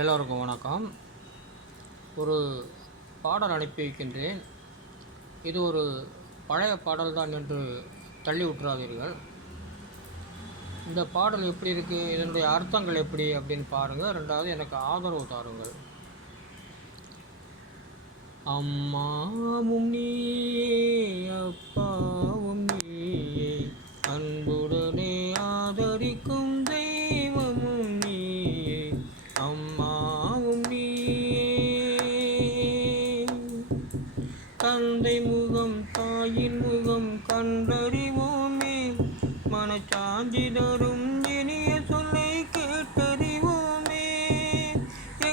எல்லோருக்கும் வணக்கம். ஒரு பாடல் அனுப்பி வைக்கின்றேன். இது ஒரு பழைய பாடல்தான் என்று தள்ளி விட்டுறாதீர்கள். இந்த பாடல் எப்படி இருக்குது, இதனுடைய அர்த்தங்கள் எப்படி அப்படின்னு பாருங்கள். ரெண்டாவது எனக்கு ஆதரவு தாருங்கள். அம்மாவும் நீயே அப்பாவும் நீயே, அன்புடனே ஆதரிக்கும் தெய்வமும் நீயே. அம்மாவும் நீயே, தந்தை முகம் தாயின் முகம் கண்டறிவோமே, மனச்சாந்தி தரும் இனிய சொல்லை கேட்டறிவோமே.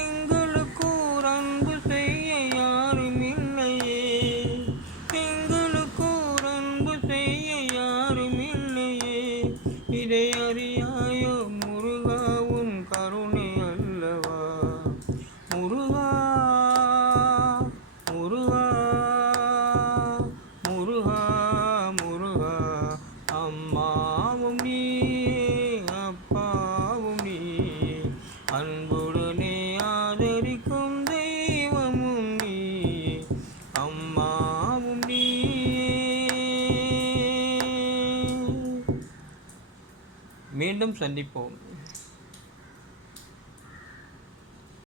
எங்களுக்கு ஒரு அன்பு செய்ய யாரும் இல்லையே, எங்களுக்கு ஒரு அன்பு செய்ய யாரும் இல்லையே. இதை அறியாயோ முருகா, உன் கருணை அல்லவா முருகா, முருகா, முருகா, முருகா. அம்மாவும் நீயே அப்பாவும் நீயே, அன்புடனே ஆதரிக்கும் தெய்வமும் நீயே. அம்மாவும் நீயே. மீண்டும் சந்திப்போம்.